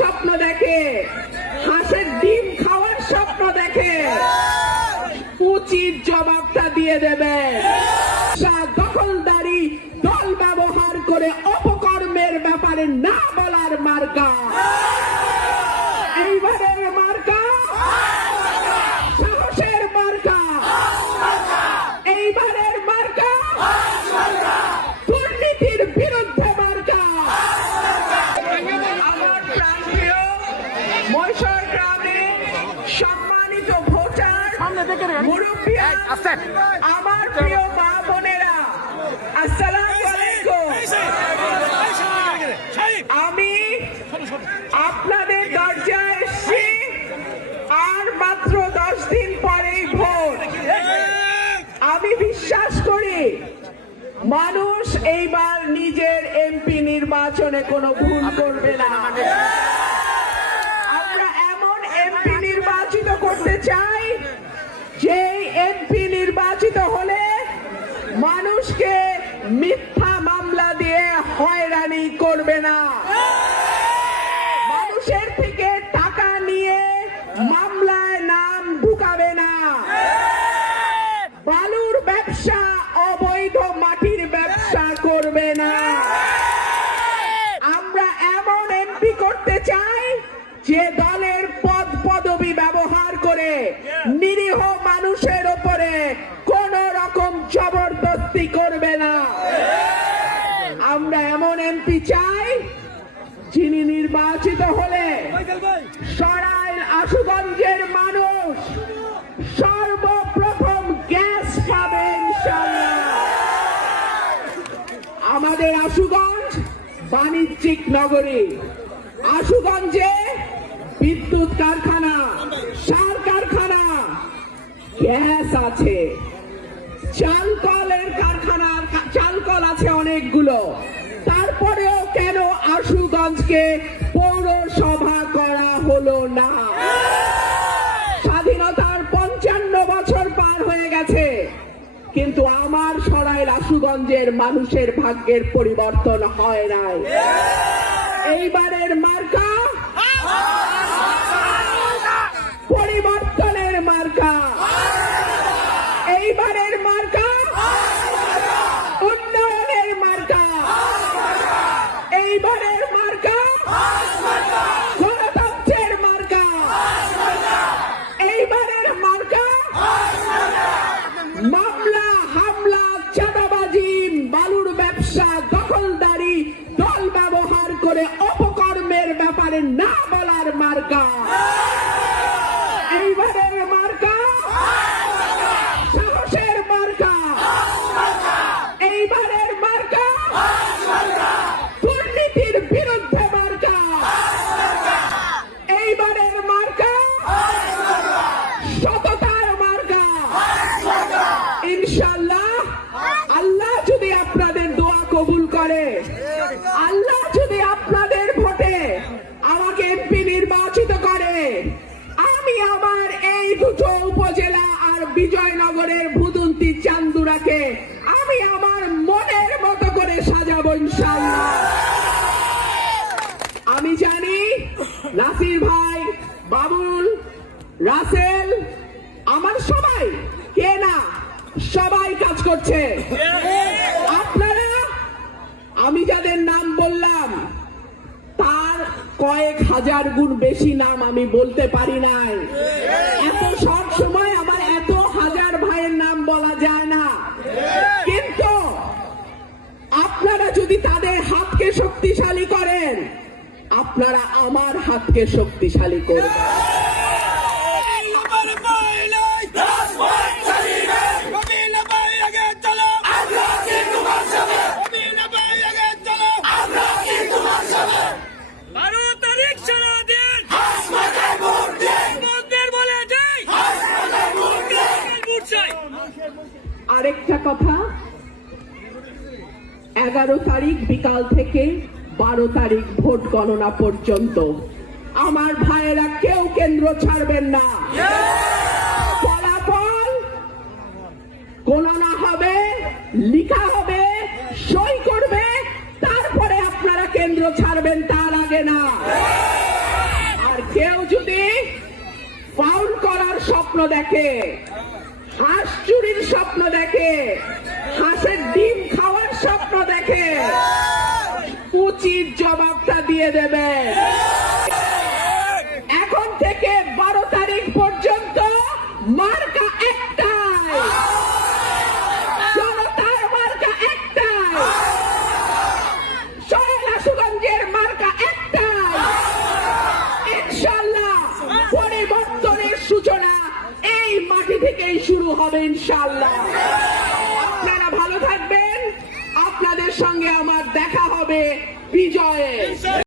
স্বপ্ন দেখে, হাঁসের ডিম খাওয়ার স্বপ্ন দেখে, উচিত জবাবটা দিয়ে দেবে। দখলদারি দল ব্যবহার করে অপকর্মের ব্যাপারে না বলার মার্কা এইবারের মার্কা, সাহসের মার্কা এইবারের মার্কা, দুর্নীতির বিরুদ্ধে মার্কা। আমার প্রাণপ্রিয় মৈশর গ্রামে সম্মানিত ভোটার, মুরব্বিয়ান, আমার প্রিয় মা বোনেরা, আসসালামু আলাইকুম। আমি আপনাদের দরজায় এসেছি। আর মাত্র 10 দিন পরেই ভোট। আমি বিশ্বাস করি মানুষ এইবার নিজের এমপি নির্বাচনে কোনো ভুল করবে না। আমরা এমন এমপি নির্বাচিত করতে চাই যে এমপি নির্বাচিত হলে মানুষকে মিথ্যা মামলা দিয়ে হয়রানি করবে না, মানুষের থেকে টাকা নিয়ে মামলায় নাম ঢুকাবে না, বালুর ব্যবসা, অবৈধ মাটির ব্যবসা করবে না। আমরা এমন এমপি করতে চাই যে দলের পদ পদবি ব্যবহার করে নিরীহ মানুষের উপরে কোন রকম জবরদস্তি করবে না। আমরা এমন এমপি চাই যিনি নির্বাচিত হলে সরাইল আশুগঞ্জের মানুষ সর্বপ্রথম গ্যাস পাবে ইনশাআল্লাহ। আমাদের আশুগঞ্জ বাণিজ্যিক নগরী। আশুগঞ্জে বিদ্যুৎ কারখানা, সার কারখানা, গ্যাস আছে, চালকলের কারখানা, চালকল আছে অনেকগুলো। তারপরেও কেন আশুগঞ্জকে পৌরসভা করা হলো না? স্বাধীনতার 55 বছর পার হয়ে গেছে, কিন্তু আমার সরাইল আশুগঞ্জের মানুষের ভাগ্যের পরিবর্তন হয় নাই। এইবারের মার্কা পরিবর্তনের মার্কা, এইবারের মার্কা উন্নয়নের মার্কা, এইবারের মার্কা গণতন্ত্রের মার্কা, এইবারের মার্কা মামলা, হামলা, চাঁদাবাজি, বালুর ব্যবসা, দখলদারি দল ব্যবহার করে অপকর্মের ব্যাপারে না বলার মার্কা। এইবারের মার্কা সাহসের মার্কা, এইবারের মার্কা দুর্নীতির বিরুদ্ধে মার্কা, এইবারের মার্কা সততার মার্কা। ইনশাআল্লাহ আল্লাহ যদি আপনাদের দোয়া কবুল করে, আল্লাহ যদি আপনাদের ভোটে আমাকে এমপি নির্বাচিত করে, আমি আমার এই দুটো উপজেলা আর বিজয়নগরের ভুদুন্তি চান্দুরাকে আমি আমার মনের মতো করে সাজাবো ইনশাআল্লাহ। আমি জানি নাসির ভাই, বাবুল, রাসেল, আমার সবাই, কে না সবাই কাজ করছে। আপনারা, আমি যাদের নাম বললাম তার কয়েক হাজার গুণ বেশি নাম আমি বলতে পারি নাই। এত সব সময় আমার এত হাজার ভাইয়ের নাম বলা যায় না, কিন্তু আপনারা যদি তাদের হাতকে শক্তিশালী করেন, আপনারা আমার হাতকে শক্তিশালী করবেন। আরেকটা কথা, 11 তারিখ বিকাল থেকে 12 তারিখ ভোট গণনা পর্যন্ত আমার ভাইয়েরা কেউ কেন্দ্র ছাড়বেন না। ফলাফল গণনা হবে, লিখা হবে, সই করবে, তারপরে আপনারা কেন্দ্র ছাড়বেন, তার আগে না। স্বপ্ন দেখে, হাঁস চুরির স্বপ্ন দেখে, হাঁসের ডিম খাওয়ার স্বপ্ন দেখে, উচিত জবাবটা দিয়ে দেবে। এখন থেকে 12 তারিখ পর্যন্ত মার্কা একটাই, জনতার মার্কা একটাই, সরেলাসুগঞ্জের মার্কা একটাই। ইনশাআল্লাহ পরিবর্তনের সূচনা এই মাটি থেকেই শুরু হবে ইনশাআল্লাহ। আপনারা ভালো থাকবেন, আপনাদের সঙ্গে আমার দেখা হবে বিজয়ে।